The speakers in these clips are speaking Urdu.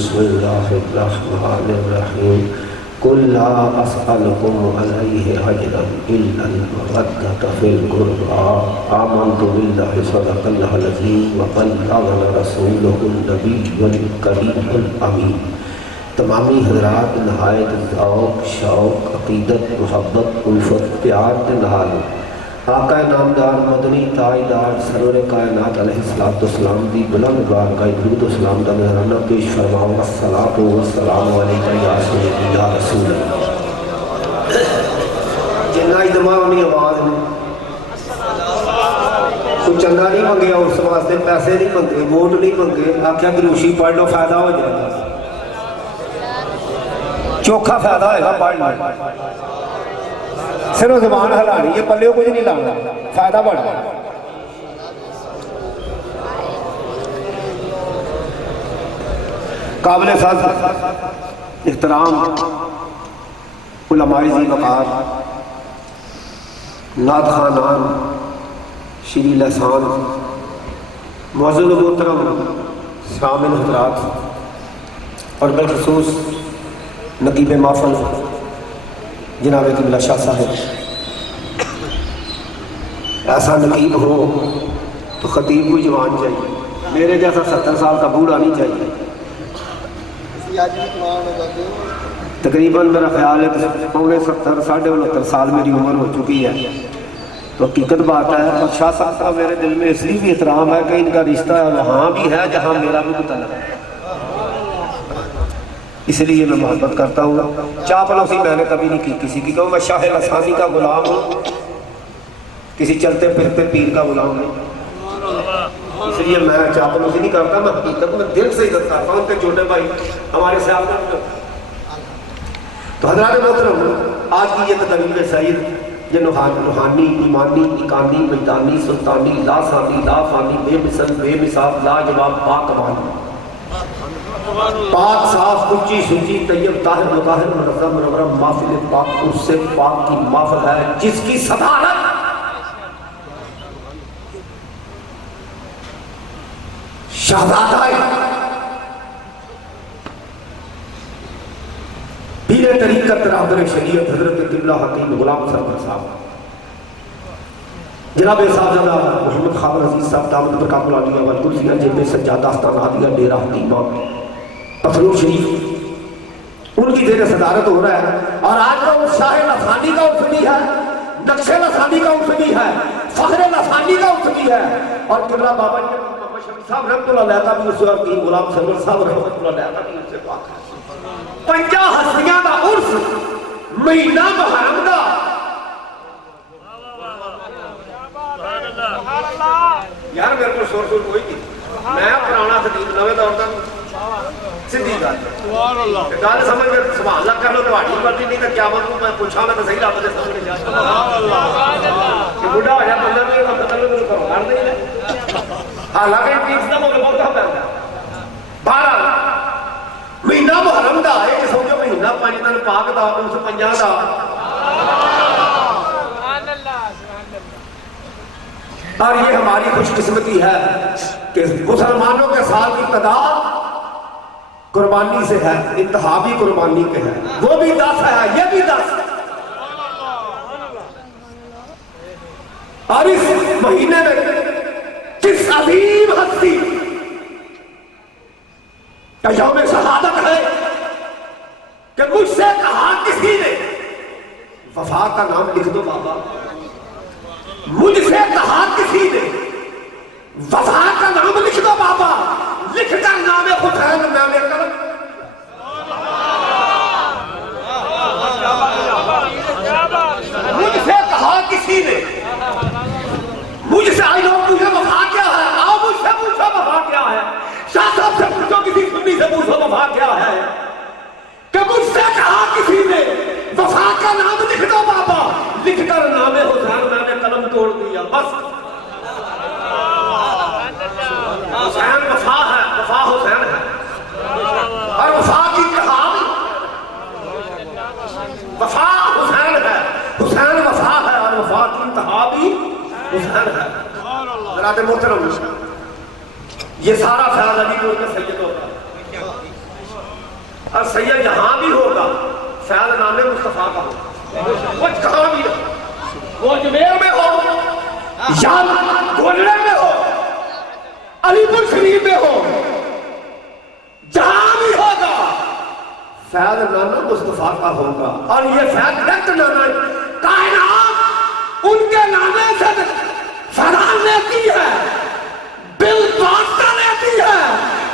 بسم اللہ الرحمن الرحیم قل لا اسألکم علیہ اجرا الا المودۃ فی القربى آمنت باللہ صدق اللہ العظیم وبلغنا رسولہ النبی الکریم الامین۔ تمامی حضرات نہایت ذوق شوق عقیدت محبت الفت پیار کے نال آقا نامدار مدنی تاجدار سرور کائنات علیہ السلام دی بلند بارگاہ درود و سلام دا نذرانہ پیش فرماؤں الصلاۃ والسلام علیکہ یا سیدی یا رسول اللہ۔ جنہ اجتماع ہونی آواز میں کوئی چندہ نہیں منگیا، اس واسطے پیسے نہیں منگے، ووٹ نہیں منگے، آکھیا دروشی پڑھ لو فائدہ ہو جائے گا، چوکھا فائدہ ہے گا پڑھ لو، صرف زبان ہلانی، یہ پلے کچھ نہیں لانا، فائدہ بڑھا۔ قابل فضل احترام علماء ذی وقار نعت خوانان شیریں لسان معزز و محترم سامعین حضرات اور بالخصوص نقیب محفل جناب قبلہ شاہ صاحب، ایسا نقیب ہو تو خطیب کو جوان چاہیے، میرے جیسا 70 سال کا بوڑھا نہیں چاہیے۔ تقریباً میرا خیال ہے پونے 70 ساڑھے 69 سال میری عمر ہو چکی ہے، تو حقیقت بات ہے۔ اور شاہ صاحب کا میرے دل میں اس لیے بھی احترام ہے کہ ان کا رشتہ وہاں بھی ہے جہاں میرا بھی متعلق ہے، اس لیے میں محبت کرتا ہوں۔ چاپلوسی میں نے کبھی نہیں کی کسی کی، کہ میں شاہ لسانی کا غلام ہوں، کسی چلتے پھرتے پیر کا غلام نہیں، اس لیے میں چاپلوسی نہیں کرتا، میں حقیقت میں دل سے عزت کرتا ہوں کہ چھوٹے بھائی ہمارے ساتھ۔ تو حضرات محترم، آج کی یہ تقریر سعید یہ روحانی ایمانی اکانی میدانی سلطانی لاسانی لافانی بے مثل بے مثال لاجواب باکمال پاک صاف اچھی سچی طیب طاہر مطہر منظم منورم محفل پاک اس سے پاک کی محفل ہے جس کی صدارت شہزادہ پیر طریقت رہبر شریعت حضرت قبلہ حکیم غلام سرور صاحب جناب صاحبزادہ محمد خابر عزیز صاحب دامت برکات العالیہ والکرسیہ جیب سجادہ آستانہ دیا ڈیرہ حکیمہ پتھرور شریف، ان کی زیر صدارت ہو رہا ہے۔ اور آج کا اس شاہ لسانی کا عرص بھی ہے، نقش لسانی کا عرص بھی ہے، فخر لسانی کا عرص بھی ہے، اور قبلہ بابا جی محمد شفیع صاحب رحمت اللہ علیہ کا بھی اس وقت غلام سرور صاحب رحمت اللہ علیہ کا بھی اس سے پاک ہے۔ 50 ہستیاں دا عرص مہینہ محرم دا، یار میرے کو شور شور کوئی نہیں، میں پرانا خطیب نوے دور کا سدھی گل گل سمجھ کے سبحان اللہ کر لو، تہاڈی مرضی نہیں تے قیامت کو میں پوچھاں گا تے صحیح رب دے سامنے جا کے کہ بڈھا ہو جا بندہ بھی مطلب میرے کو کر نہیں ہے، حالانکہ ٹھیک نہ مگر بہت کم ہے۔ 12 مہینہ محرم دا ہے کہ سمجھو مہینہ 5 دن پاک دا اس 50 دا، اور یہ ہماری خوش قسمتی ہے کہ مسلمانوں کے سال کی ابتدا قربانی سے ہے، انتہا بھی قربانی کے ہے، وہ بھی 10 ہے یہ بھی 10، اور اس مہینے میں کس عظیم ہستی کا یوم شہادت ہے کہ مجھ سے کہا کسی نے وفا کا نام لکھ دو بابا، مجھ سے کہا کسی نے وفا کا نام لکھ دو بابا، لکھ کر نام حسین نام کر، مجھ سے کہا کسی نے، مجھ سے آئی لوگ مجھے وفا کیا ہے، آؤ مجھ سے پوچھو وفا کیا ہے، شاہ صاحب سے پوچھو کسی سنی سے پوچھو وفا کیا ہے، کہ مجھ سے کہا کسی نے وفا کا نام لکھ دو بابا، لکھ کر نام حسین میں نے قلم توڑ دیا، بس حسین وفا ہے، وفا حسین ہے، اور وفا کی کہانی وفا حسین ہے، حسین وفا ہے، اور وفا کی انتہا بھی حسین ہے۔ حضرات محترم، یہ سارا فیض علی پور کا سید ہوتا ہے، اور سید یہاں بھی ہوگا فیض نام مصطفیٰ کا ہوگا، وہ کہاں بھی ہو، وہ اجمیر میں ہو یا گولڑے میں ہو، علی پور شریف میں ہو، جہاں بھی ہوگا فیض نانا مصطفیٰ کا ہوگا۔ اور یہ فیض ڈائریکٹ نانا کائنات ان کے نامے سے فیضان لیتی ہے، بل واسطہ لیتی ہے،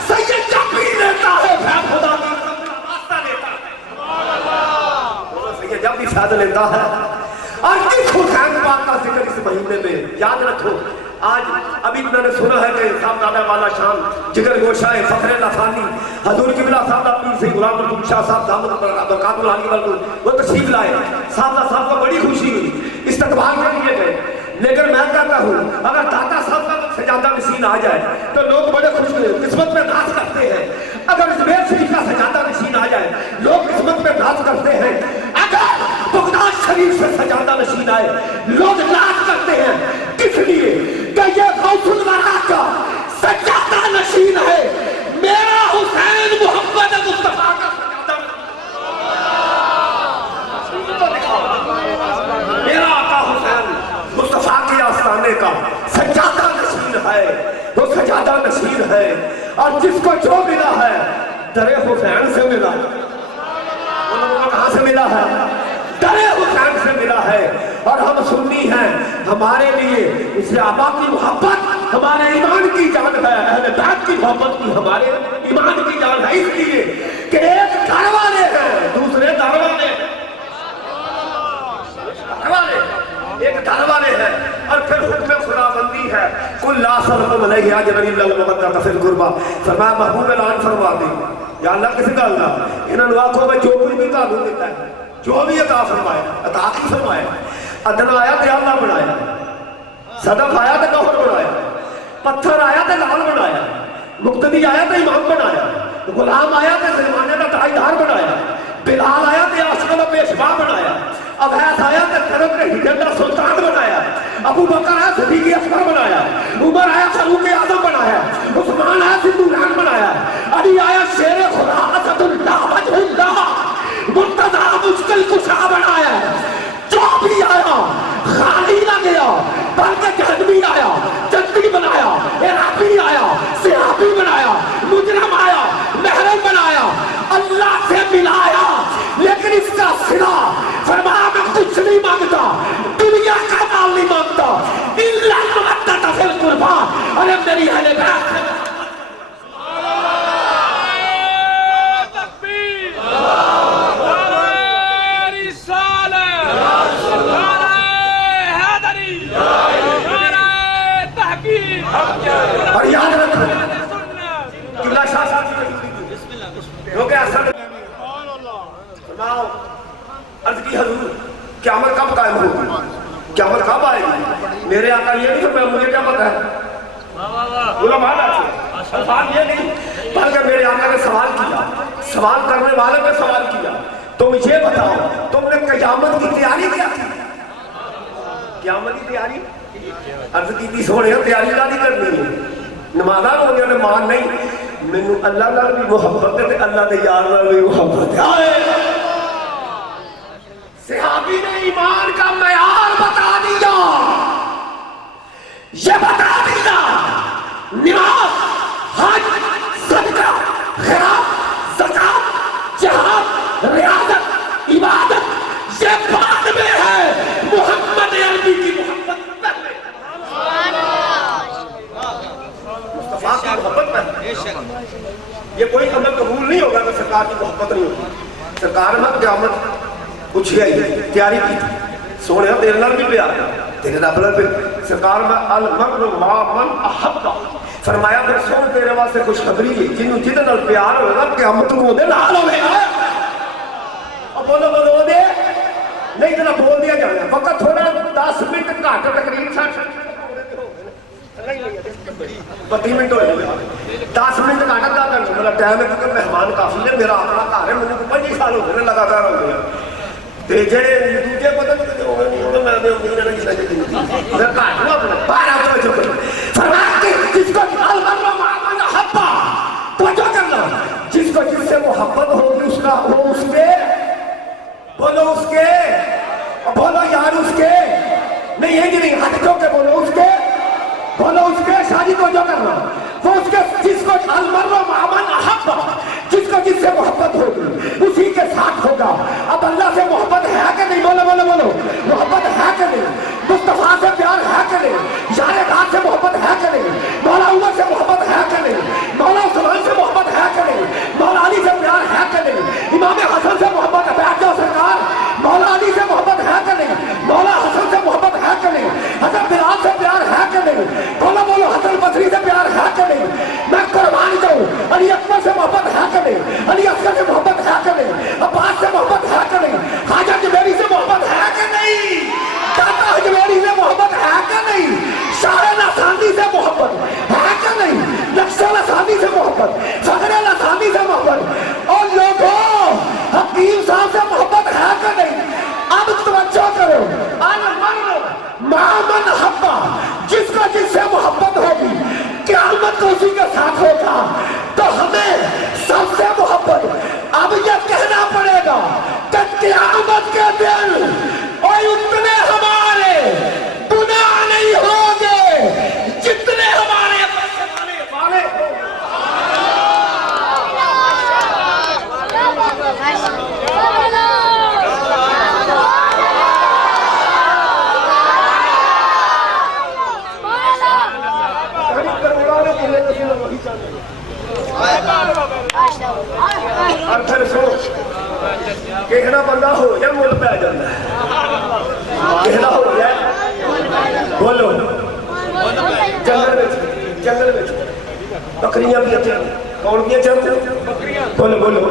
سید جب بھی لیتا ہے فیض خدا کی واسطہ لیتا ہے، سید جب بھی فیض لیتا ہے۔ اور کس حسین پاک کا ذکر اس مہینے میں یاد رکھو، آج ابھی میں نے سنا ہے کہ صاحب دادا والا شان جگر گوشہ فخر لسانی حضور قبلہ صاحب پیر سے غلام رسول شاہ صاحب دامت برکات العالی والکل وہ تشریف لائے، صاحب کو بڑی خوشی ہوئی، استقبال میں لیے گئے۔ لیکن میں کہتا ہوں اگر داتا صاحب کا سجادہ نشین آ جائے تو لوگ بڑے خوش ہوئے، قسمت میں ناز کرتے ہیں۔ اگر زبیر شریف کا سجادہ نشین آ جائے لوگ قسمت میں ناز کرتے ہیں۔ اگر بغداد شریف سے سجادہ نشین آئے لوگ ناز کرتے ہیں، کس لیے کہ یہ غوث الورا کا سجادہ نشین ہے، میرا حسین محمد مصطفیٰ کا سجادہ نشین، میرا آقا حسین مصطفیٰ کے آستانے کا سجادہ نشین ہے، وہ سجادہ نشین ہے۔ اور جس کو جو ملا ہے در حسین سے ملا، کہاں سے ملا ہے؟ در حسین سے ملا ہے۔ اور ہم سنی ہیں، ہمارے لیے صحابہ کی محبت ہمارے ایمان کی جان ہے، اہل بیت کی محبت کی ہمارے ایمان کی جان ہے، اس لیے کہ ایک گھر والے ہیں دوسرے گھر والے، ایک گھر والے ہیں۔ اور پھر حکم خدا بندی ہے، کل لا صلکم علیہ اجر الا المودۃ فی القربى، فرمایا محبوب اعلان فرما دے یا اللہ کسی کا اللہ انہوں نے آنکھوں میں جو کچھ بھی تعلق دیتا ہے، جو بھی عطا فرمایا عطا کی فرمایا، ادنا آیا تو اللہ بنایا، صدف آیا تو گوہر بنایا، پتھر آیا تو لال بنایا، مقتدی آیا تو امام بنایا، غلام آیا تو زمانے کا تاجدار بنایا، بلال آیا تو عاشق و پیشوا بنایا، ابیس آیا تو کرم کے ہجر کا سلطان بنایا، ابو بکر آیا صدیق اکبر بنایا، عمر آیا فاروق اعظم بنایا، عثمان آیا سندوران بنایا، علی آیا شیر خدا اسد اللہ وجہ اللہ، مرتضی مشکل کشا بنایا۔ جو بھی آیا خالی نہ گیا بلکہ جہنمی آیا، جنتی بنایا، عراقی آیا، صحابی بنایا، مجرم آیا، محرم بنایا، اللہ سے ملایا۔ لیکن اس کا صلہ فرمایا میں کچھ نہیں مانگتا، دنیا کا مال نہیں مانگتا، الا المودۃ فی القربى، ارے میری اہل بیت سے اور یاد رکھو قبلہ شاہ صاحب کیونکہ اصل فرماؤ عرض کی حضور قیامت کب قائم ہوگی، قیامت کب آئے گی؟ میرے آقا یہ نہیں فرمایا مجھے کیا پتہ ہے، علماء الفاظ یہ نہیں، بلکہ میرے آقا نے سوال کیا، سوال کرنے والے نے سوال کیا، تم یہ بتاؤ تم نے قیامت کی تیاری کیا کی؟ قیامت کی تیاری عرض کی تھی سونے تیاری کا نہیں کرنی ہے، نمازہ ہونے نے مان نہیں، میں اللہ نال بھی محبت ہے اللہ دے یار نال بھی محبت ہے۔ صحابی نے ایمان کا معیار بتا دیا، یہ بتا دیا نماز، حج، صدقہ، خیرات، زکات، جہاد، ریاضت، عبادت یہ بعد میں ہے، محمد عربی کی محبت پہلے، مصطفیٰ کی محبت پہلے۔ یہ کوئی عمل قبول نہیں ہوگا کہ سرکار کی محبت نہیں ہوگی۔ سرکار نے قیامت پوچھی ہے تیاری کی تھی، سونے تیرے نال بھی پیار تیرے رب نال بھی، سرکار میں المرء مع من احب، فرمایا پھر سن تیرے واسطے خوشخبری ہے، جنوں جہدے نال پیار ہوئے گا قیامت نوں دے نال ہوے گا۔ اب بولو بولو دے نہیں ذرا بول دیا جانا، وقت تھوڑا 10 منٹ گھٹ تقریر 30 منٹ ہوئے 10 منٹ گھٹ دا میرا ٹائم ہے کیونکہ مہمان کافی ہے، میرا اپنا گھر ہے، مجھے 25 سال ہو گئے لگاتار ہو گیا، تے جڑے دوجے پتہ نہیں ہوگا میں دے امید نہیں سکتی میں گھٹ نہ اپنا باہر آ کے چپ فرمایا کہ جس کو المرء مع من احب توجہ کرنا، جس کو جس سے محبت ہوگی کا وہ اس کے بولو اس کے بولو یار اس کے نہیں یہ نہیں ہٹ جو کے بولو اس کے بولو اس کے شادی کو جو کرنا وہ اس کے جس کو المرء مع من احب جس کو جس سے محبت ہوگی اسی کے ساتھ ہوگا. اب اللہ سے محبت ہے کہ نہیں بولو بولو بولو محبت ہے کہ نہیں مصطفیٰ سے پیار ہے کہ نہیں یار غار سے محبت ہے کہ نہیں مولا عمر سے محبت ہے کہ نہیں مولا عثمان سے محبت ہے کہ نہیں مولا علی سے پیار ہے کہ نہیں امام حسن سے محبت ہے بیٹھ جاؤ سرکار مولا علی سے محبت ہے کہ نہیں مولا حسن سے محبت ہے کہ نہیں حضرت بلال سے پیار ہے کہ نہیں بولو بولو حسن بصری سے پیار ہے کہ نہیں میں قربان جاؤں علی اکبر سے محبت ہے کہ نہیں علی اصغر سے محبت ہے کہ نہیں عباس سے محبت ہے کہ نہیں خواجہ جبیری سے محبت ہے کہ نہیں داتا جبیری سے محبت ہے کہ نہیں شاہ لسانی سے محبت ہے کہ نہیں نقشہ لسانی سے محبت فخر لسانی سے محبت اور لوگوں حکیم صاحب سے محبت ہے کہ نہیں اب توجہ کرو مع من حبا جس کو جس سے محبت ہوگی قیامت کو اسی کے ساتھ ہوگا تو ہمیں سب سے محبت اب یہ کہنا پڑے گا کہ قیامت کے دن اور اتنے ہمارے گناہ نہیں ہوگے جتنے ہمارے والے اور پھر سوچ کہنا بندہ ہو یا مول پہ آ جاتا ہے کہنا ہو یا بولو جنگل میں بکریاں بھی اچھا کون بھی اچھا بولو بولو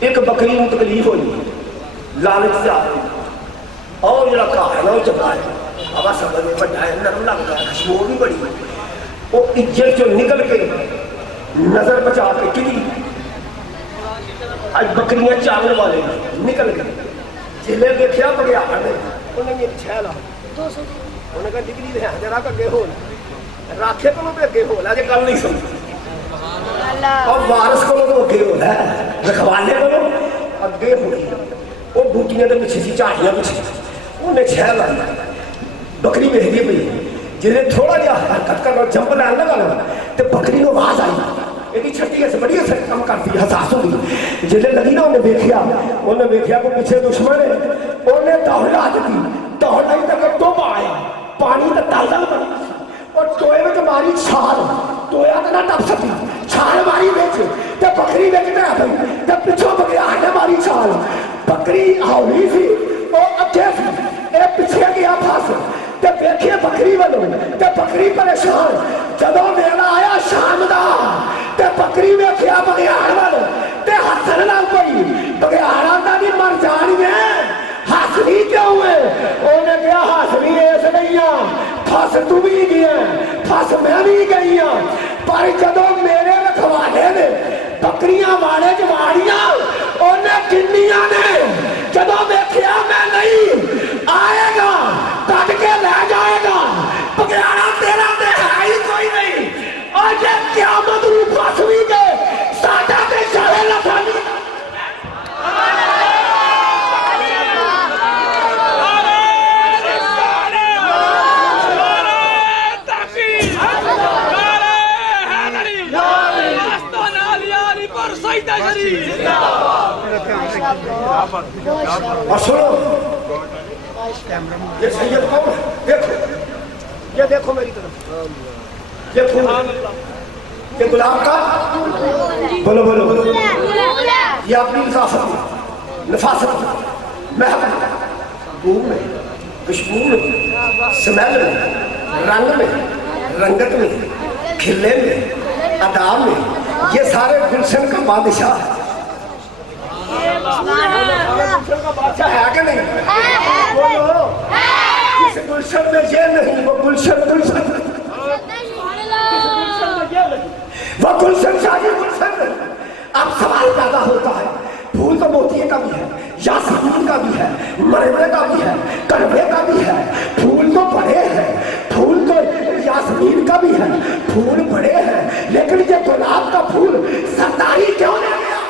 ایک بکری میں تکلیف ہوئی لالچ سے آتی اور جڑا کہا ہے نا وہ چپا ہے ہوا سبر میں بڑھا ہے نرم لگ رہا ہے خوشبو بھی بڑی وہ اجل جو نکل کے نظر بچا کے کلی آج بکریاں چاول والے نکل گئے جلے دیکھیا بڑیا نے انہیں یہ چھیلا انہیں کہا ڈگری دے ہیں جرا کگے ہو راکھے کو پہ اگے ہو لاجے کل نہیں سمجھ اور وارث کو تو اگے ہو رکھوانے کو اگے ہوئی وہ بوٹیاں دے پیچھے سی چاہیاں پیچھے انہیں چھیلا بکری میں ہدی پئی جنہیں تھوڑا جا حرکت کرنا جمپ لائن لگا تو بکری کو آواز آئی ایک چھٹی ہے بڑی سے کم کرتی حساس ہوئی جنہیں لگی نا انہیں دیکھیا کو پیچھے دشمن ہے انہیں دوڑا دیتی دوڑا ہی تک تو آیا پانی تو تازہ بنا اور ٹوئے میں ماری چھال ٹویا تو نہ ٹپ سکتی چھال ماری بیچ تے بکری بیچتے آ گئی تے پچھو بکری آنے ماری چھال بکری آولی سی اور اچھے سی اے پیچھے گیا پھاس تے بیکھئے بکری بنو تے بکری پریشان جدو میرا آیا شام دا تے بکری میں کیا بگیار بنو تے حسن نہ کوئی بگیارہ دا نہیں مر جانی ہے حسنی کیوں ہے انہیں کیا حسنی ایسے نہیں ہے پھاس تو بھی گیا پھاس میں بھی گئی ہوں پر جدو میرے رکھوانے نے بکریاں والے جواریاں انہیں کنیاں نے جدو دیکھیا میں نہیں آئے گا کٹ کے لے جائے گا بگیارہ تیرا دے ہے ہی کوئی نہیں اور یہ قیامت رو پھاس بھی گئے ساٹھا دے شاہ لفانی اور سنو یہ سید کون ہے دیکھو یہ دیکھو میری طرف یہ پھول یہ گلاب کا بولو بولو یہ اپنی نفاست محب بو میں خوشبو میں سمیل میں رنگ میں رنگت میں کھلے میں ادا میں یہ سارے گلشن کا بادشاہ ہے گلشن کا بادشاہ ہے کہ نہیں بولو جس گلشن میں یہ نہیں وہ گلشن وہ گلشن شاہی گلشن نہیں اب سوال پیدا ہوتا ہے پھول تو موتیے کا بھی ہے یاسمین کا بھی ہے مرمرے کا بھی ہے کڑوے کا بھی ہے پھول تو بڑے ہیں پھول تو یاسمین کا بھی ہے پھول بڑے ہیں لیکن یہ گلاب کا پھول سرداری کیوں نہیں گیا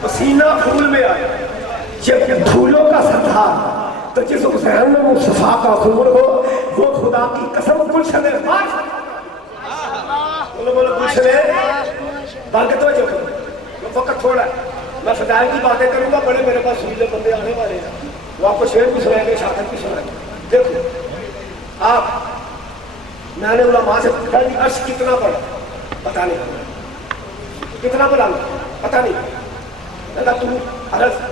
پسینہ پھول میں آیا جب پھولوں کا سردار تو جس حسین میں مصطفیٰ کا خون ہو وہ خدا کی قسم گلشن پاک بولو بولو گلشن بال کے توجہ کرو وقت تھوڑا ہے میں فضائل کی باتیں کروں گا بڑے میرے پاس سویلے بندے آنے والے ہیں وہ آپ کو شعر بھی سنائیں گے شہادت بھی سنائیں گے دیکھو آپ میں نے علماء سے پوچھا کہ عرش کتنا بڑا پتہ نہیں کتنا بڑا پتہ نہیں لگا تو عرض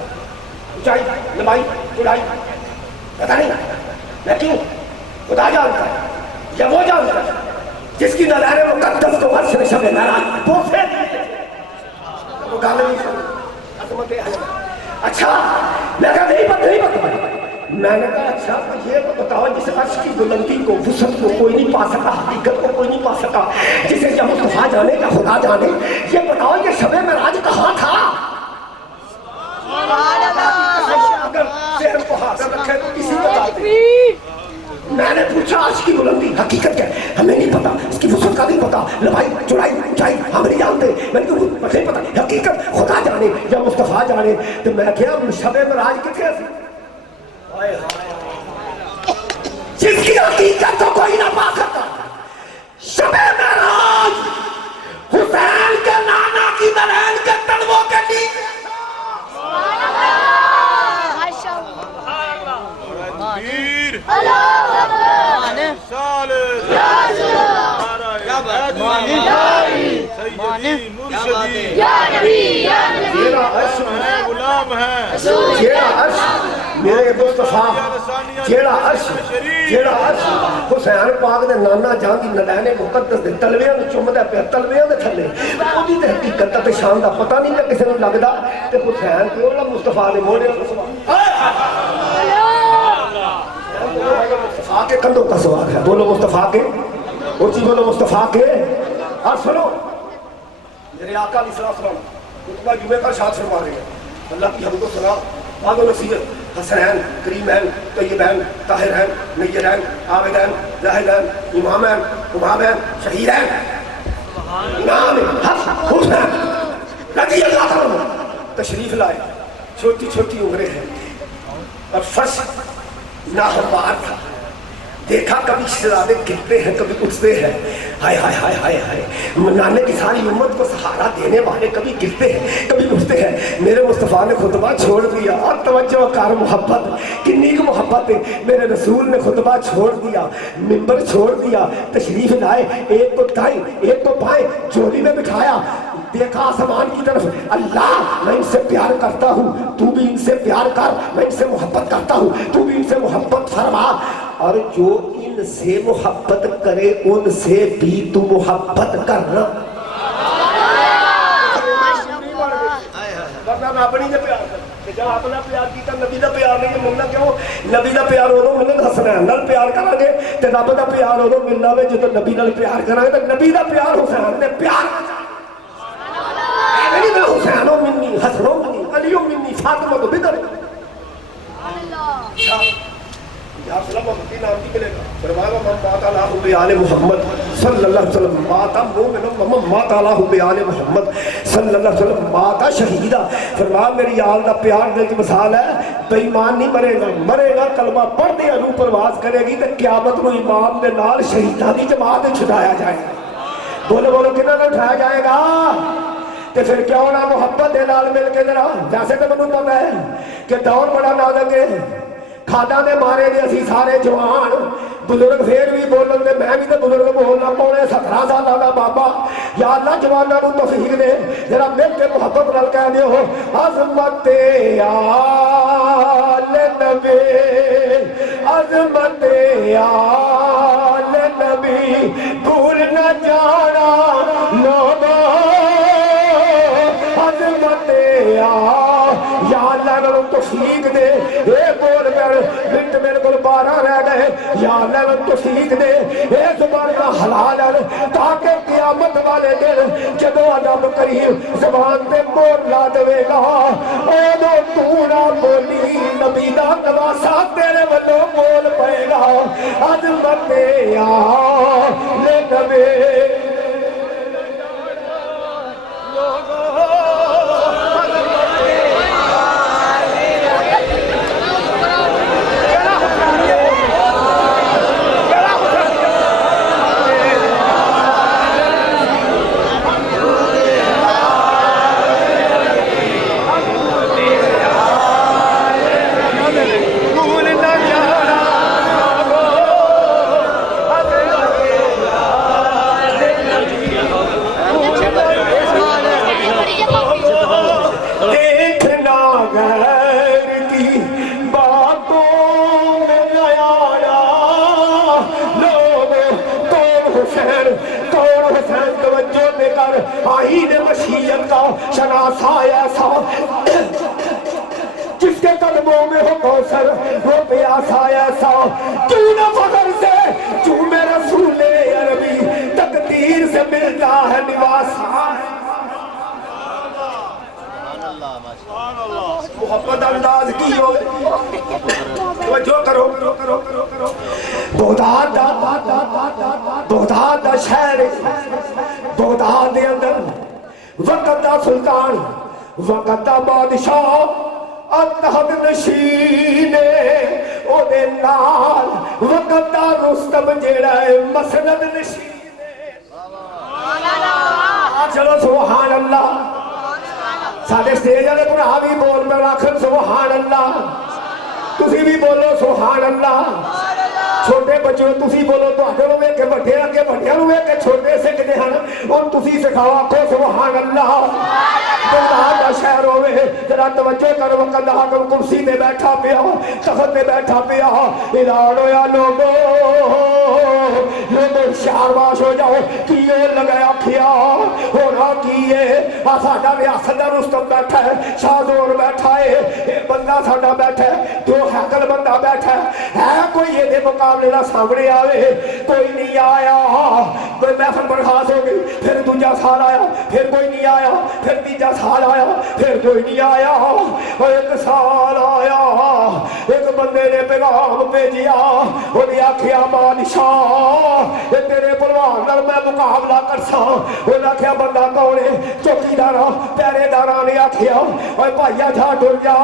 اونچائی لمبائی چوڑائی پتہ نہیں میں کیوں خدا جانتا ہے یا وہ جانتا ہے جس کی نظر مقدس کو عرش میں شب معراج پوچھے وہ گانے نہیں سن عظمت اچھا میں کہا نہیں پتہ میں نے کہا اچھا یہ بتاؤ جس عرش کی بلندی کو وسعت کو کوئی نہیں پا سکا حقیقت کو کوئی نہیں پا سکا جسے یا مصطفیٰ جانے یا خدا جانے یہ بتاؤ یہ شب معراج کہاں تھا اگر ذہن کو حاضر رکھے تو کسی بتا دے میں نے پوچھا عرش کی بلندی حقیقت کیا ہے ہمیں نہیں پتا اس کی وسعت کا نہیں پتا لمبائی چوڑائی اونچائی ہم نہیں جانتے میں نے کہا نہیں پتا حقیقت خدا جانے یا مصطفیٰ جانے تو میں کیا شب معراج کتنے سے جس کی حقیقت تو کوئی نہ پا سکتا شب معراج حسین کے نانا کی نرین کے تنووں کے نیچے میرے مصطفیٰ جیڑا عرش حسین پاک دے نانا جان دی نلین مقدس دے تلویاں نو چومدا پیا تلویاں دے تھلے اودی تے حقیقت تے شان دا پتہ نہیں کہ کسے نوں لگدا تے حسین تے اولا مصطفیٰ نے موڑے مصطفیٰ کے کندھوں کا سوال ہے بولو مصطفیٰ کے اونچی بولو مصطفیٰ کے اور سنو میرے آقا علیہ السلام خطبہ جمعہ کا ارشاد فرما رہے ہیں اللہ کی حمد و ثنا بعد و نصیحت حسنین کریمین طیبین طاہرین نیرین عابدین زاہدین امامین امامین شہیدین امام حسین رضی اللہ عنہ تشریف لائے چھوٹی چھوٹی عمریں ہیں اور فرش ناہموار تھا دیکھا کبھی شہزادے گرتے ہیں کبھی اٹھتے ہیں ہائے ہائے ہائے ہائے ہائے نانے کی ساری امت کو سہارا دینے والے کبھی گرتے ہیں کبھی اٹھتے ہیں میرے مصطفیٰ نے خطبہ چھوڑ دیا اور توجہ کار محبت کنی کی محبت ہے میرے رسول نے خطبہ چھوڑ دیا منبر چھوڑ دیا تشریف لائے ایک کو دائیں ایک کو بائیں جولی میں بٹھایا دیکھا آسمان کی طرف اللہ میں ان سے پیار کرتا ہوں تو بھی ان سے پیار کر میں ان سے محبت کرتا ہوں تو بھی ان سے محبت فرما اور جو ان سے محبت کرے ان سے بھی تو محبت کرنا ورنہ میں اپنی نے پیار کرتا جب اپنا پیار کیتا نبی دا پیار نہیں ملنا کیوں نبی دا پیار ہو دو ملن حسنین نال پیار کرا گے تے رب دا پیار ہو دو ملنا وے جدو نبی نال پیار کرا گے تے نبی دا پیار حسین نے پیار حسین منی حسن منی علی منی فاطمہ بدر یا سلام کی نام کی ملے گا فرمایا من مات اللہ بآل محمد صلی اللہ علیہ وسلم مات مومن من مات اللہ بآل محمد صلی اللہ علیہ وسلم مات شہیدہ فرمایا میری آل دا پیار دے کی مثال ہے بے ایمان نہیں مرے گا کلمہ پڑھ دے روح پرواز کرے گی تے قیامت کو امام دے نال شہیداں دی جماعت چھٹایا جائے گا بولو بولو کنا نال اٹھایا جائے گا تے پھر کیوں نہ محبت دے نال مل کے ذرا ویسے تو مینوں پتہ ہے کہ دور بڑا نازک ہے کھادا دے مارے دے اسی سارے جوان بزرگ پھر بھی بولن دے میں بھی تے بزرگ بولنا پونے 17 سال دا بابا یا اللہ جواناں نوں توفیق دے ذرا مل کے محبت نال کہہ دیو عظمت آل نبی عظمت آل نبی بھول نہ جانا لوگوں یا اللہ نے توفیق دے اے بول کر منٹ میرے کو 12 رہ گئے یا اللہ نے توفیق دے اے زبان کا حلال ہے تاکہ قیامت والے دن جدو عذاب کریم زبان تے مور لا دے گا اے دو تو نہ بولی نبی دا نواسا تیرے ولو بول پائے گا عظمت یا لے نبی لوگوں ایسا جس کے قدموں میں ہو کوثر، وہ پیاسا ایسا کیوں نہ فخر سے چومے رسول عربی، تقدیر سے ملتا ہے نواسا۔ محمد انداز کی ہو توجہ کرو، بغداد دا شہر، بغداد دے اندر وقت دا سلطان، وقت دا بادشاہ اتحد نشین او دے نال، وقت دا رستم جیڑا ہے مسند نشین۔ چلو سبحان اللہ، ساڑھے سٹیج والے بھرا بھی بول میں آخر سبحان اللہ، تسی بھی بولو سبحان اللہ۔ چھوٹے بچوں تسی بولو تو آٹھے لوگ کے بڑھے اگے بڑھے لوگ کے چھوٹے سے کدے ہیں اور تسی سکھاؤ آکھو سبحان اللہ۔ بغداد دا شہر ہوئے ذرا توجہ کرو، وقت حاکم کرسی تے بیٹھا پیا، تخت تے بیٹھا پیا، اعلان ہویا لوگو شہر باش ہو جاؤ، کیے لگایا کھیا ہونا کیے، ساڈا ریاست دا رستم بیٹھا ہے، شاہ زور بیٹھا ہے، ایک بندہ ساڈا بیٹھا ہے، دو حقل بندہ بیٹھا ہے کوئی یہ دے مقابلے نہ سامنے آوے؟ کوئی نہیں آیا، کوئی محفل برخاست ہو گئی، پھر دوجا سال آیا، پھر کوئی نہیں آیا، پھر تیجا سال آیا، پھر کوئی نہیں آیا، اور ایک سال آیا، ایک بندے نے پیغام بھیجیا، انہیں آکھیا بادشاہ تیرے بلوان نال میں مقابلہ کرسا۔ انہیں آکھیا بندہ کون ہے؟ چوکیدارا پہرے دارا نے آکھیا اور بھائیا جھا ڈر جا،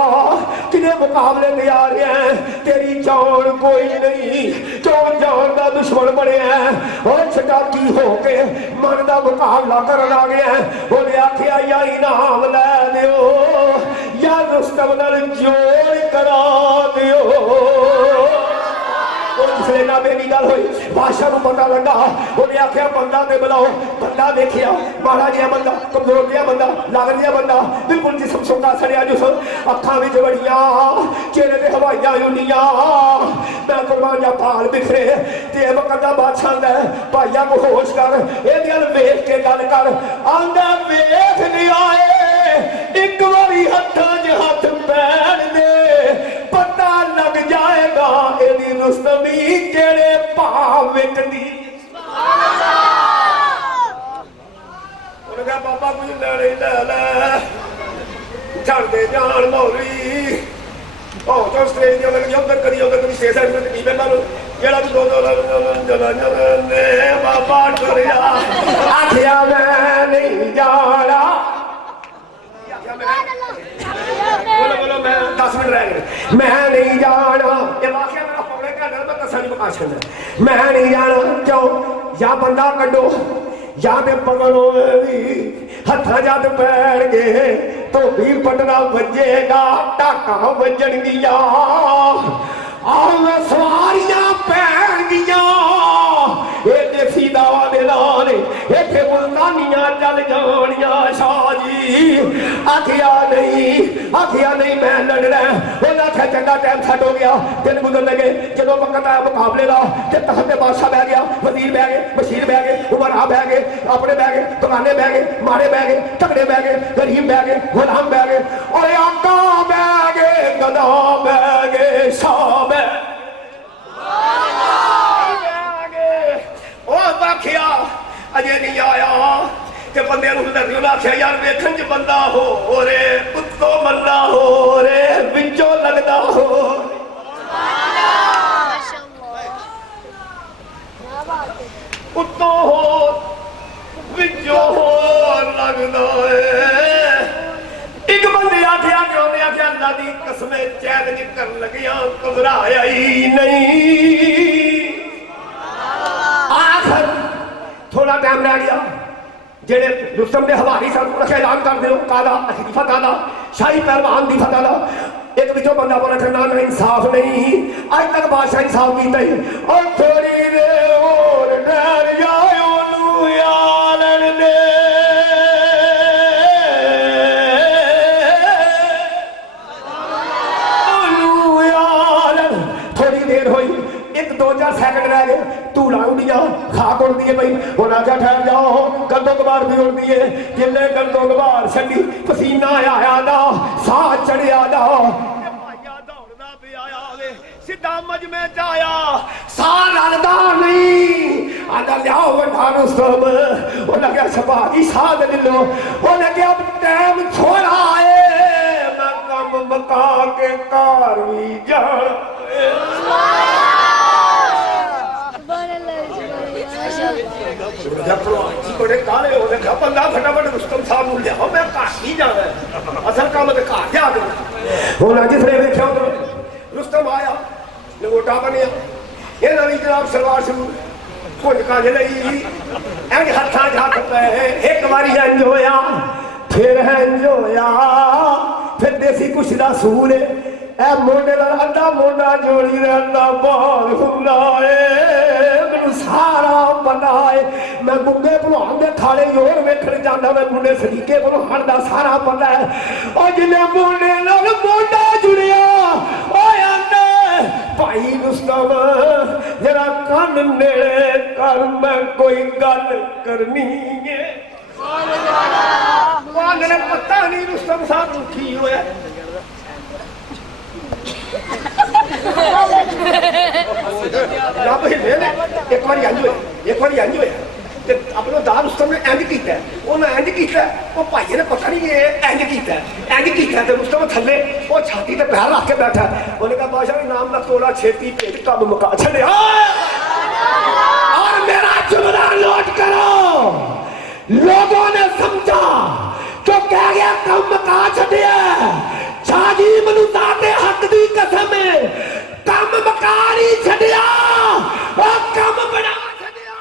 کنے مقابلے میں آ رہے ہیں، تیری جان کوئی نہیں، چون جان دا دشمن بڑے ہیں، اور چھٹاکی ہو کے من دا مقابلہ کرنا گیا ہے۔ انہیں آکھیا یا انعام لے دیو یا رستم نال جوڑ کرا دیو۔ جسے نہ میری گل ہوئی بادشاہ کو پتہ لگا، انہیں آکھیا بندہ دے بلاؤ، بندہ دیکھیا مارا جیا بندہ، کمزور جیا بندہ، لاغر جیا بندہ، بالکل جسم سوکا سڑیا جسم، اکھاں وچ بڑیاں، چہرے تے ہوائیاں یونیاں، میں قربان جا پال بکھرے تے وقت دا بادشاہ دا بھائیاں کو ہوش کر، اے دل ویکھ کے گل کر، آندا ویکھ نہیں آئے ایک واری ہتھاں وچ ہاتھ پیر دے، پتہ لگ جائے گا ایدی رستمی کیڑے پاں وکدی۔ انہوں نے کہا بابا کچھ لڑے لے چھڑ دے جان مولوی، اوہ جو سٹیج دیا لگی ادھر کری سٹیج سائڈ میں تکیبے مارو جیڑا بھی دو نے بابا ڈریا، آکھیا میں نہیں جانا، بولو میں 10 منٹ رہ گئے، میں نہیں جانا، یہ واقعہ میرا پوڑے کا ڈر میں تسانی مقاشن ہے، میں نہیں جانا، کیوں؟ یا بندہ کڈو یا میں پگڑوں میں بھی ہتھا جات پیر گئے تو بھی پٹنا بجے گا، ٹاکا بجن گیا، اور میں سواریاں پیر گیا، یہ دیسی دعویٰ دے لانے یہ تھے ملتانیاں چل جانیاں شاہ جی۔ آکھیا نہیں میں لڑ رہا، انہاں آکھیا چنگا ٹائم سیٹ ہو گیا، دن گزر لگے، جدوں وقت آیا مقابلے دا تے تخت بادشاہ بہ گیا، وزیر بہ گئے، بشیر بہ گئے، عمرا بہ گئے، اپنے بہ گئے، دکانے بہ گئے، مارے بہ گئے، تگڑے بہ گئے، غریب بہ گئے، غلام بہ گئے، اور آقا بہ گئے، گدا بہ گئے، شاہ بہ آکھیا اجے نہیں آیا کہ بندے روح درنیوں آکھیا یار ویکھن چ بندہ ہو رے، اتوں ملا ہو رے، وچوں لگدا ہو، اتوں ہو وچوں لگدا ہے۔ ایک بندے آکھیا کہ انہیں آکھیا اللہ دی قسم چیلنج کر لگیاں گھبرایا ہی نہیں۔ آخر تھوڑا ٹائم رہ گیا، جڑے رستم نے ہواری سر رکھے اعلان کر دیو کالا دی فتح دا، شاہی پہلوان دی فتح دا، ایک وچوں بندہ بولا کہ نہ انصاف نہیں، اج تک بادشاہ انصاف کیتا ہی، اور تھوڑی دیر اور ڈر جائے اونوں یالن دے، اونوں یالن، تھوڑی دیر ہوئی، 1-2-4 سیکنڈ رہ گئے، توڑا اڑیا، خاک اڑ دیے بھئی، ہونا کیا ٹھہر جاؤ، گندو گبار بھی اڑ دیے، جلے گندو گبار چھلی، پسینے پسینہ آیا دا سا چڑھیا دا سیدھا مجمع جایا سارا دا نہیں آدھا لیاؤ وڈھا رستم وہ لگیا شبا کی ساتھ للو وہ لگیا اب ٹیم چھوڑا ہے میں کم مکا کے کاروی جان کالے ہو دیکھا بندہ پھٹافٹ رستم صاحب مل جاؤ میں کاٹ ہی جانا ہے اصل کام ہے کاٹ جا دے ہونا جس نے دیکھا رستم آیا لگوٹا بنیا یہ نوی جناب سلوار سے کچھ کاج لئی اینج ہتھاں جھاک پہ ایک باری انج ہویا پھر انج ہویا پھر دیسی کچھ دا سور اے موڈے دا اندہ موڈا جوڑی دے اندہ بہت ہمنائے میں سارا بنائے میں گنگے بلوان دے کھاڑے یور میں کھڑ جانا میں موڈے سلیقے بلوان دا سارا بنائے اور جنہیں موڈے لگ موڈا جڑیا اوہ اندے بھائی رستم جرا کان نیڑے کر میں کوئی گل کرنی ہے وہاں نے پتہ نہیں رستم صاحب رکھی ہوئے ایک باری انج ہوئے اپنا دار رستم نے انج کیتا ہے انہیں انج کیتا ہے وہ بھائی نے پتہ نہیں یہ انج کیتا ہے تو رستم تھلے وہ چھاتی تے پیر رکھ کے بیٹھا انہوں نے کہا بادشاہ نام نہ توڑا چھیتی پیٹ کم مکا چھڑے اور میرا جملہ نوٹ کرو لوگوں نے سمجھا جو کہہ گیا کم مکا چھڑے شاہ جی منو ذات حق دی قسم کم مکاری چھڑیا اور کم بڑا چھڑیا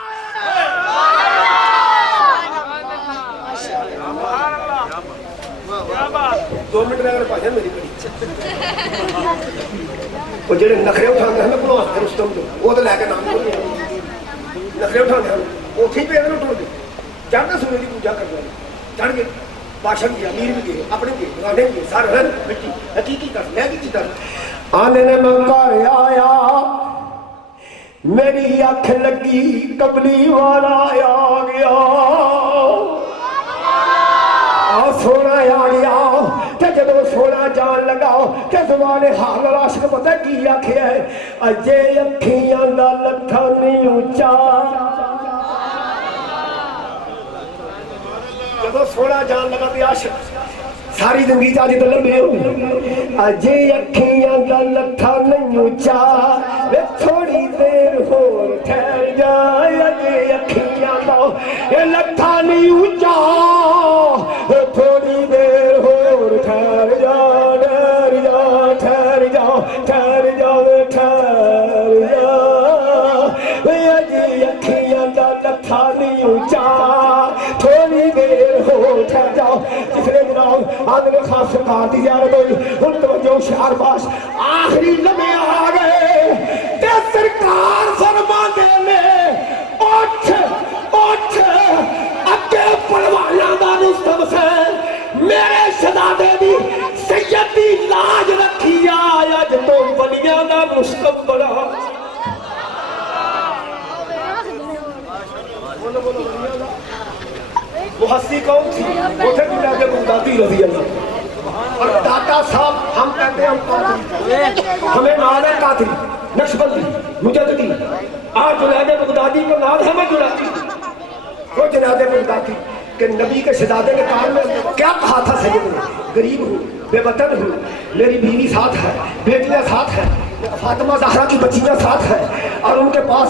2 منٹ میں اگر پاجن میری بڑی وہ جڑے نخرے اٹھاندے ہیں بلوان دے رستم جو وہ تو لے کے نام نخرے اٹھاندے ہیں وہ تھی پہ ادھر اٹھو دے چڑھتے سورج کی پوجا کرنا چڑھ گئے بادشاہ بھی امیر بھی گئے اپنے بھی رانے بھی سارے رن مٹی حقیقی کر میں کی چیز آنے نے منکار آیا میری آنکھ لگی قبلی والا آ گیا سونا آ گیا کہ جب سونا جان لگاؤ کہ زبان حال راشد پتہ کی آنکھیں ہے اجے اکھیاں دا لٹھا نہیں اونچا جب سونا جان لگا تے عاشق ساری زندگی چاہتے تو لمبے ہو اجے اکھیاں دا لٹھا نہیں اونچا تھوڑی دیر ہو ٹھہر جائے اجے اکھیاں دا یہ لٹھا نہیں اونچا تھوڑی دیر ہو ٹھہر جا ٹھہر جا ٹھہر جا ٹھہر جا اجے اکھیاں دا لٹھا نہیں اونچا تھوڑی دیر ہو ٹھہر جاؤ جس نے جناب آدھنے خاص سرکار دی زیارت ہوئی ان توجہ شعر باش آخری لمحے آ گئے تے سرکار فرما دینے اٹھ اٹھ اگے پڑوانا دا رستم سے میرے شہزادے دی سیدی لاج رکھی آج تو ولیاں دا رستم بڑا وہ ہستی کون تھی وہ تھے جناب بغدادی رضی اللہ اور داتا صاحب ہم کہتے ہیں ہم قاتل ہمیں نام ہے قاتل نقشبندی مجددی آج جناب بغدادی کو نام ہمیں جنادی وہ جناب بغدادی کہ نبی کے شہزادے کے کار میں کیا کہا تھا سید نے غریب ہوں بے وطن ہوں میری بیوی ساتھ ہے بیٹیاں ساتھ ہے فاطمہ زہرا کی بچیاں ساتھ ہے اور ان کے پاس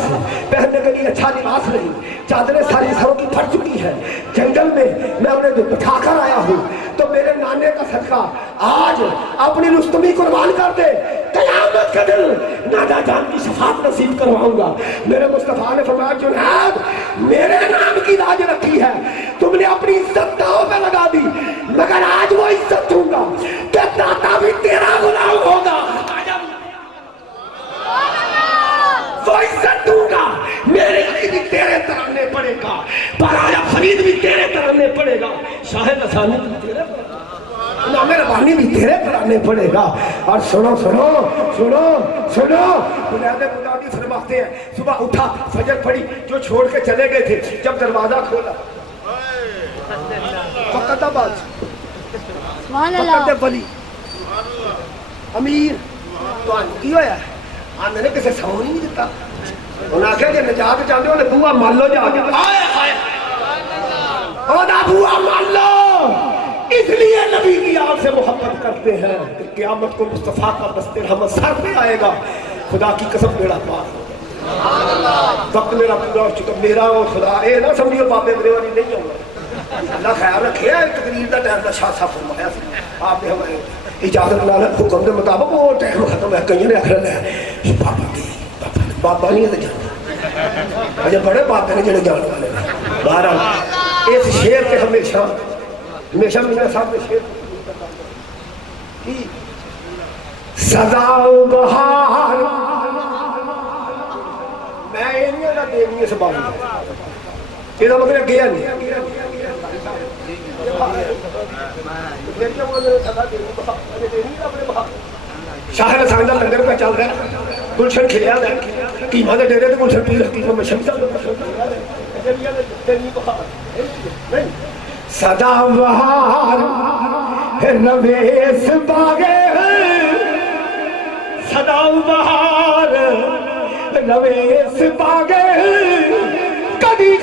پہننے کے لیے اچھا لباس نہیں چادریں ساری سروں کی پھٹ چکی ہے جنگل میں میں انہیں بٹھا کر آیا ہوں تو میرے نانے کا صدقہ آج اپنی رستمی قربان کر دے قیامت کا دن نادا جان کی شفاعت نصیب کرواؤں گا میرے مصطفیٰ نے فرمایا جناب میرے نام کی لاج رکھی ہے تم نے اپنی عزت داؤ پہ لگا دی مگر آج وہ عزت دوں گا کہ داتا بھی تیرا غلام ہوگا وہ عزت دوں گا میرے علی بھی تیرے ترانے پڑے گا پرایا فرید بھی تیرے ترانے پڑے گا شاہد حسانی بھی تیرے نام ربانی بھی تیرے ترانے پڑے گا اور سنو سنو سنو سنو بنیاد بغدادی فرماتے ہیں صبح اٹھا فجر پڑی جو چھوڑ کے چلے گئے تھے جب دروازہ کھولا فقط آباد سبحان اللہ فقط ولی امیر تو کی ہویا آندے نے کسے سو نہیں دیتا انہاں آخیا کہ نجات چاہتے ہو نے بوا مان لو جا کے آئے ہائے او دا بوا مان لو اس لیے نبی کی آپ سے محبت کرتے ہیں کہ قیامت کو مصطفیٰ کا دست رحمت سر پہ آئے گا خدا کی قسم میرا پار ہو وقت میرا پورا ہو چکا میرا اور خدا اے نہ سمجھو بابے میرے والی نہیں ہوگا اللہ خیال رکھے تقریر کا ٹائم کا شاہ صاحب فرمایا آپ نے ہمارے اجازت نال حکم کے مطابق وہ ٹائم ختم ہے کہیں نے آخر ہے بابا کی بابا نہیں ہے جانا اجے بڑے بابے نے جڑے جان والے بہرحال اس شعر پہ ہمیشہ میرا صاحب نے شعر کی سزا و بہار میں یہ نہیں ہوگا دینی اس بات یہ مطلب گیا نہیں شاہ رسان کا لنگر پہ چل رہا ہے گلشن کھلیا ہے قیمہ دے ڈیرے تو گلشن پی قیمہ میں شمسہ صدا بہار نویس باغے صدا بہار نویس باغے کبھی